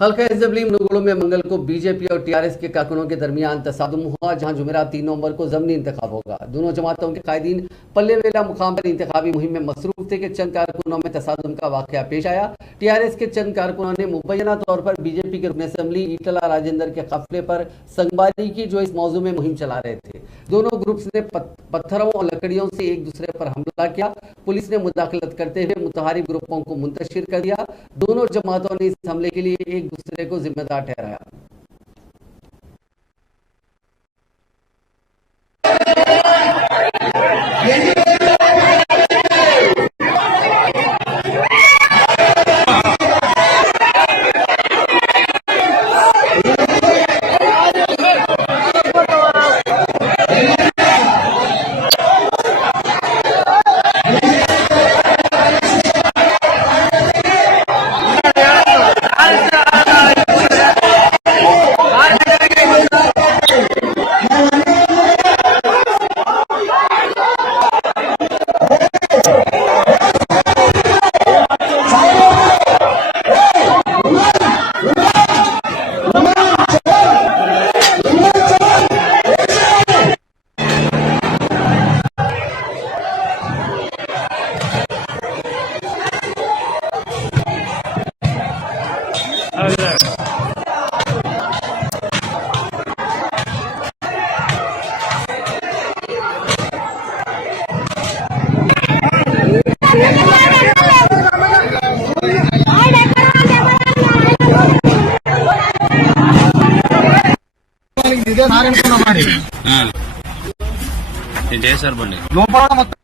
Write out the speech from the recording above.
हल्का असेंबली मुनुगुड़ों में मंगल को बीजेपी और टीआरएस के कारकुनों के दरमियान तसादुम हुआ, जहां जुमेरात 3 नवंबर को ज़मीनी इंतखाब होगा। दोनों जमातों के कायदीन पल्ले वेला मुकाम पर इंतखाबी मुहिम में मसरूफ थे कि चंद कारकुनों में तसादुम का वाकया पेश आया। टीआरएस के चंद कारकुनों ने मुबैना तौर पर बीजेपी के रुकन असेंबली ईटला राजेंद्र के काफिले पर संगबारी की, जो इस मौजू में मुहिम चला रहे थे। दोनों ग्रुप्स ने पत्थरों और लकड़ियों से एक दूसरे पर हमला किया। पुलिस ने मुदाखलत करते हुए मुतहारिब ग्रुपों को मुंतशिर कर दिया। दोनों जमातों ने इस हमले के लिए एक दूसरे को जिम्मेदार ठहराया। ఇదే నారాయణ ಮಾಡಿ చేశారు బండి లోపల మొత్తం